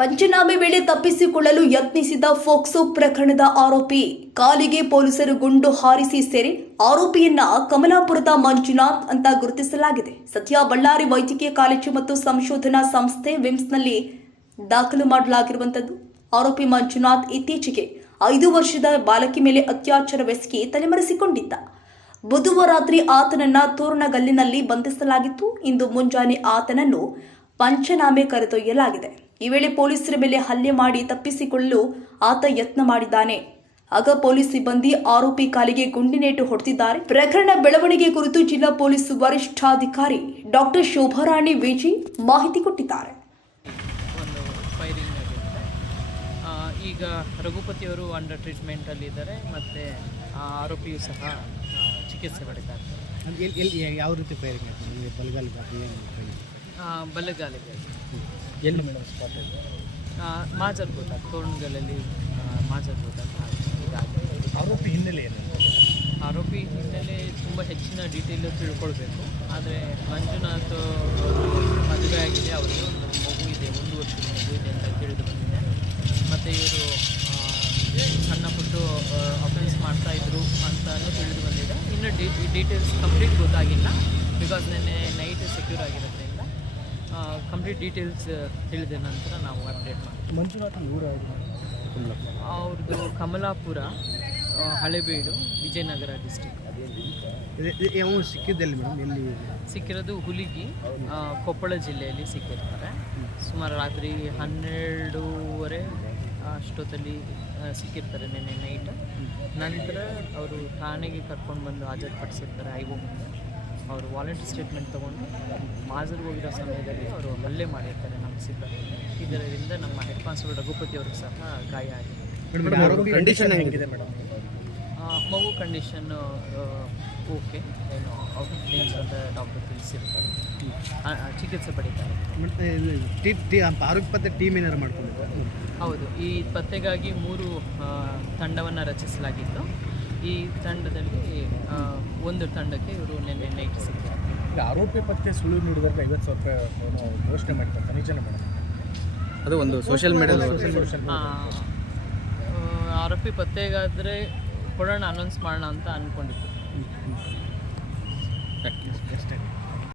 ಪಂಚನಾಮೆ ವೇಳೆ ತಪ್ಪಿಸಿಕೊಳ್ಳಲು ಯತ್ನಿಸಿದ ಫೋಕ್ಸೋ ಪ್ರಕರಣದ ಆರೋಪಿ, ಕಾಲಿಗೆ ಪೊಲೀಸರು ಗುಂಡು ಹಾರಿಸಿ ಸೇರಿ ಆರೋಪಿಯನ್ನ ಕಮಲಾಪುರದ ಮಂಜುನಾಥ್ ಅಂತ ಗುರುತಿಸಲಾಗಿದೆ. ಸದ್ಯ ಬಳ್ಳಾರಿ ವೈದ್ಯಕೀಯ ಕಾಲೇಜು ಮತ್ತು ಸಂಶೋಧನಾ ಸಂಸ್ಥೆ ವಿಮ್ಸ್ನಲ್ಲಿ ದಾಖಲು ಮಾಡಲಾಗಿರುವಂತದ್ದು. ಆರೋಪಿ ಮಂಜುನಾಥ್ ಇತ್ತೀಚೆಗೆ ಐದು ವರ್ಷದ ಬಾಲಕಿ ಮೇಲೆ ಅತ್ಯಾಚಾರವೆಸಗಿ ತಲೆಮರೆಸಿಕೊಂಡಿದ್ದ. ಬುಧವಾರ ರಾತ್ರಿ ಆತನನ್ನ ತೋರಣಗಲ್ಲಿನಲ್ಲಿ ಬಂಧಿಸಲಾಗಿತ್ತು. ಇಂದು ಮುಂಜಾನೆ ಆತನನ್ನು ಪಂಚನಾಮೆ ಕರೆದೊಯ್ಯಲಾಗಿದೆ. ಈ ವೇಳೆ ಪೊಲೀಸರ ಮೇಲೆ ಹಲ್ಲೆ ಮಾಡಿ ತಪ್ಪಿಸಿಕೊಳ್ಳಲು ಆತ ಯತ್ನ ಮಾಡಿದ್ದಾನೆ. ಆಗ ಪೊಲೀಸ್ ಸಿಬ್ಬಂದಿ ಆರೋಪಿ ಕಾಲಿಗೆ ಗುಂಡಿನೇಟು ಹೊಡೆದಿದ್ದಾರೆ. ಪ್ರಕರಣ ಬೆಳವಣಿಗೆ ಕುರಿತು ಜಿಲ್ಲಾ ಪೊಲೀಸ್ ವರಿಷ್ಠಾಧಿಕಾರಿ ಡಾಕ್ಟರ್ ಶೋಭಾರಾಣಿ ವಿಜಿ ಮಾಹಿತಿ ಕೊಟ್ಟಿದ್ದಾರೆ. ಈಗ ಫೈರಿಂಗ್ ಆಗಿರುತ್ತೆ. ಆ, ಈಗ ರಘುಪತಿಯವರು ಅಂಡರ್ ಮತ್ತೆ ಮತ್ತು ಆರೋಪಿಯು ಸಹ ಚಿಕಿತ್ಸೆ ಎಲ್ಲಿ ಯಾವ ರೀತಿ ಬಲಗಾಲಿಗೆ ಬಲಗಾಲಿಗೆ ಎಲ್ಲಿ ಮೇಡಮ್ ಸ್ಪಾಟ್ ಮಾಜರ್ಕೋಟ ತೋರಣಗಳಲ್ಲಿ ಮಾಜರ್ಕೋಟ ಆರೋಪಿ ಹಿನ್ನೆಲೆ ಏನು? ಆರೋಪಿ ಹಿನ್ನೆಲೆ ತುಂಬ ಹೆಚ್ಚಿನ ಡೀಟೇಲ್ ತಿಳ್ಕೊಳ್ಬೇಕು. ಆದರೆ ಮಂಜುನಾಥ್ ಮದುವೆ ಆಗಿದೆ ಅವರಿಗೆ ಒಂದು ಮಗು ಇದೆ ಒಂದು ವರ್ಷದ ಮಗು ಇದೆ ಅಂತ ತಿಳಿದು ಬಂದಿದೆ. ಮತ್ತು ಇವರು ಸಣ್ಣ ಪುಟ್ಟು ಅಫೆನ್ಸ್ ಮಾಡ್ತಾ ಇದ್ರು ಅಂತಲೂ ತಿಳಿದು ಬಂದಿದೆ. ಇನ್ನು ಡೀಟೇಲ್ಸ್ ಕಂಪ್ಲೀಟ್ ಗೊತ್ತಾಗಿಲ್ಲ. ಬಿಕಾಸ್ ನೆನ್ನೆ ನೈಟ್ ಸೆಕ್ಯೂರ್ ಆಗಿರೋದ್ರಿಂದ ಕಂಪ್ಲೀಟ್ ಡೀಟೇಲ್ಸ್ ತಿಳಿದ ನಂತರ ನಾವು ಅಪ್ಡೇಟ್ ಮಾಡ್ತೀವಿ. ಮಂಜುನಾಥ್ ಅವ್ರದ್ದು ಕಮಲಾಪುರ ಹಳೆಬೀಡು ವಿಜಯನಗರ ಡಿಸ್ಟಿಕ್ ಯಾವ ಸಿಕ್ಕಿದ್ದೆಲ್ಲಿ ಮೇಡಮ್? ಎಲ್ಲಿ? ಸಿಕ್ಕಿರೋದು ಹುಲಿಗಿ ಕೊಪ್ಪಳ ಜಿಲ್ಲೆಯಲ್ಲಿ ಸಿಕ್ಕಿರ್ತಾರೆ. ಸುಮಾರು ರಾತ್ರಿ ಹನ್ನೆರಡೂವರೆ ಅಷ್ಟೊತ್ತಲ್ಲಿ ಸಿಕ್ಕಿರ್ತಾರೆ ನಿನ್ನೆ ನೈಟ್ ನಂತರ ಅವರು ಠಾಣೆಗೆ ಕರ್ಕೊಂಡು ಬಂದು ಹಾಜರುಪಡಿಸಿರ್ತಾರೆ ಐ ಮುಂದೆ ಅವರು ವಾಲೆಂಟಿ ಸ್ಟೇಟ್ಮೆಂಟ್ ತೊಗೊಂಡು ಮಾಜರ್ಗೆ ಹೋಗಿರೋ ಸಮಯದಲ್ಲಿ ಅವರು ಹಲ್ಲೆ ಮಾಡಿರ್ತಾರೆ ನಮ್ಮ ಸಿಬ್ಬಂದಿ. ಇದರಿಂದ ನಮ್ಮ ಹೆಡ್ ಕಾನ್ಸ್ಟೇಬಲ್ ರಘುಪತಿ ಅವ್ರಿಗೆ ಸಹ ಗಾಯ ಆಗಿದೆ. ಕಂಡೀಷನ್ ಹೆಂಗಿದೆ? ಮೇಡಮ್? ಆ, ಮಗು ಕಂಡೀಷನ್ ಓಕೆ. ಏನು ಔಟ್ ಆಫ್ ಡೇಂಜರ್ ಅಂತ ಡಾಕ್ಟರ್ ತಿಳಿಸಿರ್ತಾರೆ. ಚಿಕಿತ್ಸೆ ಪಡೀತಾರೆ. ಆರೋಗ್ಯ ಟೀಮ್ ಏನಾರು ಹೌದು. ಈ ಪತ್ತೆಗಾಗಿ ಮೂರು ತಂಡವನ್ನು ರಚಿಸಲಾಗಿತ್ತು. ಈ ತಂಡದಲ್ಲಿ ಒಂದು ತಂಡಕ್ಕೆ ಇವರು ನಿನ್ನೆ ನೈಟ್ ಸಿಕ್ಕಿದ್ದಾರೆ ಈಗ ಆರೋಪಿ ಪತ್ತೆ ಸುಳ್ಳು ನೀಡಿದಾಗ ಐವತ್ತು ಸಾವಿರ ರೂಪಾಯಿ ಘೋಷಣೆ ಮಾಡ್ತಾರೆ ನಿಜನ ಮೇಡಮ್? ಅದು ಒಂದು ಸೋಷಿಯಲ್ ಮೀಡಿಯಾ ಆರೋಪಿ ಪತ್ತೆಗಾದರೆ ಕೊಡೋಣ ಅನೌನ್ಸ್ ಮಾಡೋಣ ಅಂತ ಅಂದ್ಕೊಂಡಿತ್ತು ಅಷ್ಟೇ.